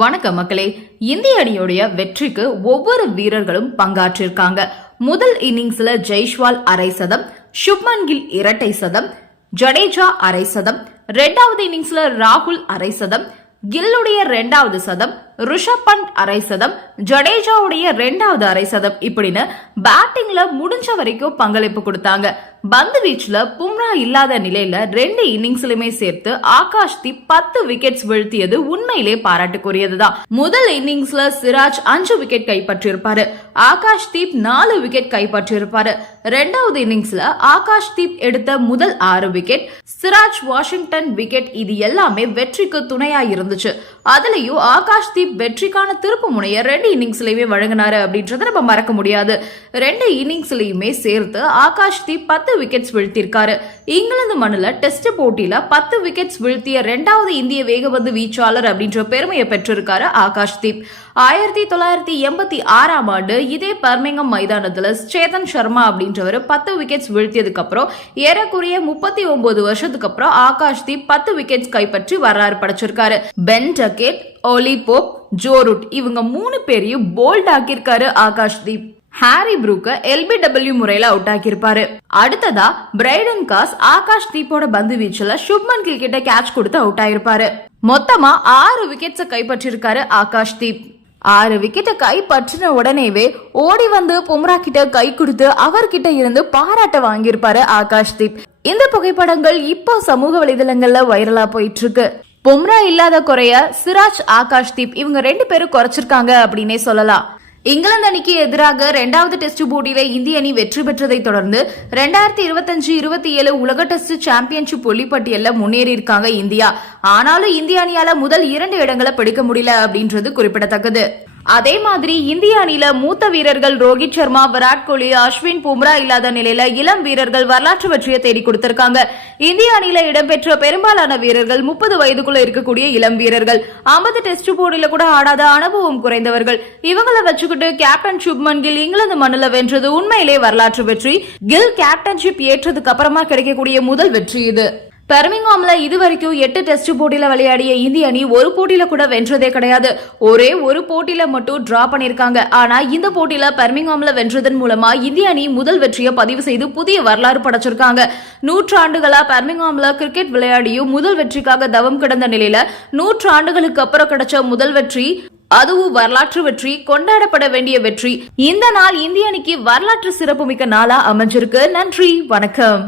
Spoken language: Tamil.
வணக்கம் மக்களே. இந்திய அணியுடைய வெற்றிக்கு ஒவ்வொரு வீரர்களும் பங்காற்றிருக்காங்க. முதல் இன்னிங்ஸ்ல ஜெய்ஷ்வால் அரை சதம் சுப்மன் கில் இரட்டை சதம் ஜடேஜா அரை சதம் ரெண்டாவது இன்னிங்ஸ்ல ராகுல் அரை சதம் கில்லுடைய ரெண்டாவது சதம் ரிஷப் பண்ட் அரை சதம் ஜடேஜாவுடைய ரெண்டாவது அரை சதம். இப்படின்னு பேட்டிங்ல முடிஞ்ச வரைக்கும் பங்களிப்பு கொடுத்தாங்க. பந்து வீச்சுல பும்ரா இல்லாத நிலையில ரெண்டு இன்னிங்ஸ்லயுமே சேர்த்து ஆகாஷ் தீப் பத்து விக்கெட்ஸ் வீழ்த்தியது உண்மையிலே பாராட்டுக்குரியதுதான். முதல் இன்னிங்ஸ்ல சிராஜ் அஞ்சு விக்கெட் கைப்பற்றியிருப்பாரு. ஆகாஷ் தீப் நாலு விக்கெட் கைப்பற்றியிருப்பாரு. ரெண்டாவது இன்னிங்ஸ்ல ஆகாஷ் தீப் எடுத்த முதல் ஆறு விக்கெட் சிராஜ் வாஷிங்டன் விக்கெட் இது எல்லாமே வெற்றிக்கு துணையா இருந்துச்சு. அதுலயும் ஆகாஷ் தீப் வெற்றிக்கான திருப்பு முனையை ரெண்டு இன்னிங்ஸ்லயுமே வழங்கினாரு அப்படின்றத நம்ம மறக்க முடியாது. ரெண்டு இன்னிங்ஸ்லயுமே சேர்த்து ஆகாஷ் தீப் பத்து விக்கெட்ஸ் வீழ்த்திருக்காரு. இங்கிலாந்து மண்ணில் டெஸ்ட் போட்டியில பத்து விக்கெட்ஸ் வீழ்த்திய ரெண்டாவது இந்திய வேகபந்து வீச்சாளர் அப்படின்ற பெருமையை பெற்றிருக்காரு ஆகாஷ் தீப். ஆயிரத்தி தொள்ளாயிரத்தி எண்பத்தி ஆறாம் ஆண்டு இதே பர்மிங்கம் மைதானத்துல சேதன் சர்மா அப்படின்றவர் பத்து விக்கெட்ஸ் வீழ்த்தியதுக்கு அப்புறம் ஏறக்குறைய முப்பத்தி ஒன்பது வருஷத்துக்கு அப்புறம் ஆகாஷ் தீப் பத்து விக்கெட்ஸ் கைப்பற்றி வரலாறு படைச்சிருக்காரு. Ben Duckett Ollie Pope Joe Root. இவங்க மூணு பேரையும் போல்ட் ஆக்கியிருக்காரு ஆகாஷ் தீப். ஹாரி ப்ரூக்க எல்பிடபிள்யூ முறையில அவுட் ஆக்கியிருப்பாரு. அடுத்ததா பிரைடன் காஸ் ஆகாஷ் தீப்போட பந்து வீச்சுல சுப்மன் கில் கிட்ட கேட்ச் கொடுத்து அவுட் ஆயிருப்பாரு. மொத்தமா ஆறு விக்கெட்ஸை கைப்பற்றிருக்காரு ஆகாஷ் தீப். ஆறு விக்கெட்டை கைப்பற்றின உடனேவே ஓடி வந்து பொம்ரா கிட்ட கை கொடுத்து அவர்கிட்ட இருந்து பாராட்ட வாங்கியிருப்பாரு ஆகாஷ் தீப். இந்த புகைப்படங்கள் இப்போ சமூக வலைதளங்கள்ல வைரலா போயிட்டு இருக்கு. பொம்ரா இல்லாத குறைய சிராஜ் ஆகாஷ் தீப் இவங்க ரெண்டு பேரும் குறைச்சிருக்காங்க அப்படின்னே சொல்லலாம். இங்கிலாந்து அணிக்கு எதிராக இரண்டாவது டெஸ்ட் போட்டியில இந்திய அணி வெற்றி பெற்றதை தொடர்ந்து ரெண்டாயிரத்தி இருபத்தஞ்சு இருபத்தி ஏழு உலக டெஸ்ட் சாம்பியன்ஷிப் புள்ளிப்பட்டியல்ல முன்னேறி இருக்காங்க இந்தியா. ஆனாலும் இந்திய அணியால முதல் இரண்டு இடங்களை பிடிக்க முடியல அப்படின்றது குறிப்பிடத்தக்கது. அதே மாதிரி இந்திய அணியில மூத்த வீரர்கள் ரோஹித் சர்மா விராட் கோலி அஸ்வின் பும்ரா இல்லாத நிலையில இளம் வீரர்கள் வரலாற்று வெற்றியை தேடி கொடுத்திருக்காங்க. இந்திய அணியில இடம்பெற்ற பெரும்பாலான வீரர்கள் முப்பது வயதுக்குள்ள இருக்கக்கூடிய இளம் வீரர்கள். ஐம்பது டெஸ்ட் போட்டியில கூட ஆடாத அனுபவம் குறைந்தவர்கள். இவங்களை வச்சுக்கிட்டு கேப்டன் சுப்மன் கில் இங்கிலாந்து மண்ணில் வென்றது உண்மையிலே வரலாற்று வெற்றி. கில் கேப்டன்ஷிப் ஏற்றதுக்கு அப்புறமா கிடைக்கக்கூடிய முதல் வெற்றி இது. பெர்மிங்ஹாம்ல இதுவரைக்கும் எட்டு டெஸ்ட் போட்டியில விளையாடிய இந்திய அணி ஒரு போட்டியில கூட வென்றதே கிடையாது. ஒரே ஒரு போட்டியில மட்டும் டிரா பண்ணிருக்காங்க ஆனா இந்த போட்டியில பெர்மிங்ஹாம்ல வென்றதன் மூலமா இந்திய அணி முதல் வெற்றியை பதிவு செய்து புதிய வரலாறு படைச்சிருக்காங்க. நூற்றாண்டுகளா பெர்மிங்ஹாம்ல கிரிக்கெட் விளையாடியும் முதல் வெற்றிக்காக தவம் கிடந்த நிலையில நூற்றாண்டுகளுக்கு அப்புறம் கிடைச்ச முதல் வெற்றி அதுவும் வரலாற்று வெற்றி கொண்டாடப்பட வேண்டிய வெற்றி. இந்த நாள் இந்திய அணிக்கு வரலாற்று சிறப்புமிக்க நாளா அமைஞ்சிருக்கு. நன்றி வணக்கம்.